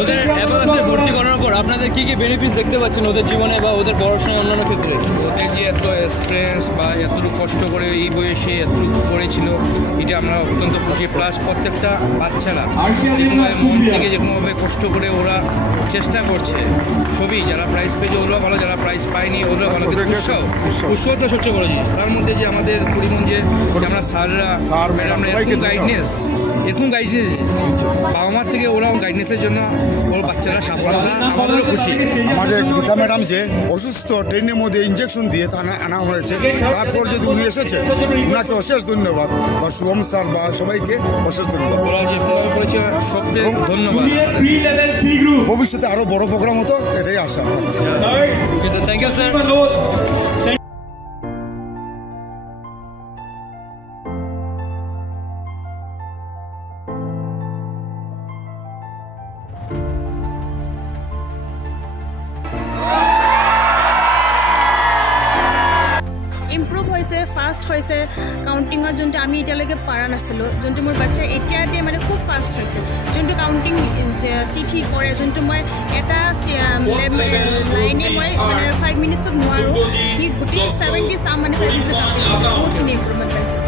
ওদের অ্যাবাকাসে ভর্তি করানোর পর আপনাদের কি কি বেনিফিটস দেখতে পাচ্ছেন ওদের জীবনে বা ওদের পড়াশোনা অন্যান্য ক্ষেত্রে? ওদের যে এত এক্সপিরিয়েন্স বা এতটুকু কষ্ট করে এই বয়সে এতটুকু করেছিল, এটা আমরা অত্যন্ত খুশি। প্লাস প্রত্যেকটা বাচ্চারা যেরকমভাবে মন থেকে যেরকমভাবে কষ্ট করে ওরা চেষ্টা করছে, সবই যারা প্রাইজ পেয়েছে ওরাও ভালো, যারা প্রাইজ পায়নি ওরাও ভালো। কিন্তু উৎসাহটা সবচেয়ে বড় জিনিস। তার মধ্যে যে আমাদের করিমগঞ্জে আমরা স্যাররা ম্যাডামরা এরকম গাইডেন্স বাবা মার থেকে ওরাও গাইডেন্সের জন্য ওর বাচ্চারা সাফল্য, আমাদেরও খুশি। আমাদের গীতা ম্যাডাম যে অসুস্থ ট্রেনের মধ্যে ইঞ্জেকশন দিয়ে আনা হয়েছে, তারপর যদি উনি এসেছেন ওনাকে অশেষ ধন্যবাদ, বা শুভম স্যার বা সবাইকে অশেষ ধন্যবাদ। ওরা যে করেছে সবচেয়ে ধন্যবাদ। ভবিষ্যতে আরো বড় প্রোগ্রাম হতো, এটাই আশা। Thank you sir. ইম্প্ৰুভ হৈছে, ফাষ্ট হৈছে। কাউণ্টিঙত যোনটো আমি এতিয়ালৈকে পৰা নাছিলোঁ, যোনটো মোৰ বাচ্ছা এতিয়াতে মানে খুব ফাষ্ট হৈছে। যোনটো কাউণ্টিং চিট সি কৰে, যোনটো মই এটা লাইনে মই মানে 5 মিনিটছত নোৱাৰোঁ, সি গোটেই 70 চাম মানে 5 মিনিটত কাউণ্টিং কৰিছে। বহুতখিনি ইম্প্ৰুভমেণ্ট পাইছোঁ।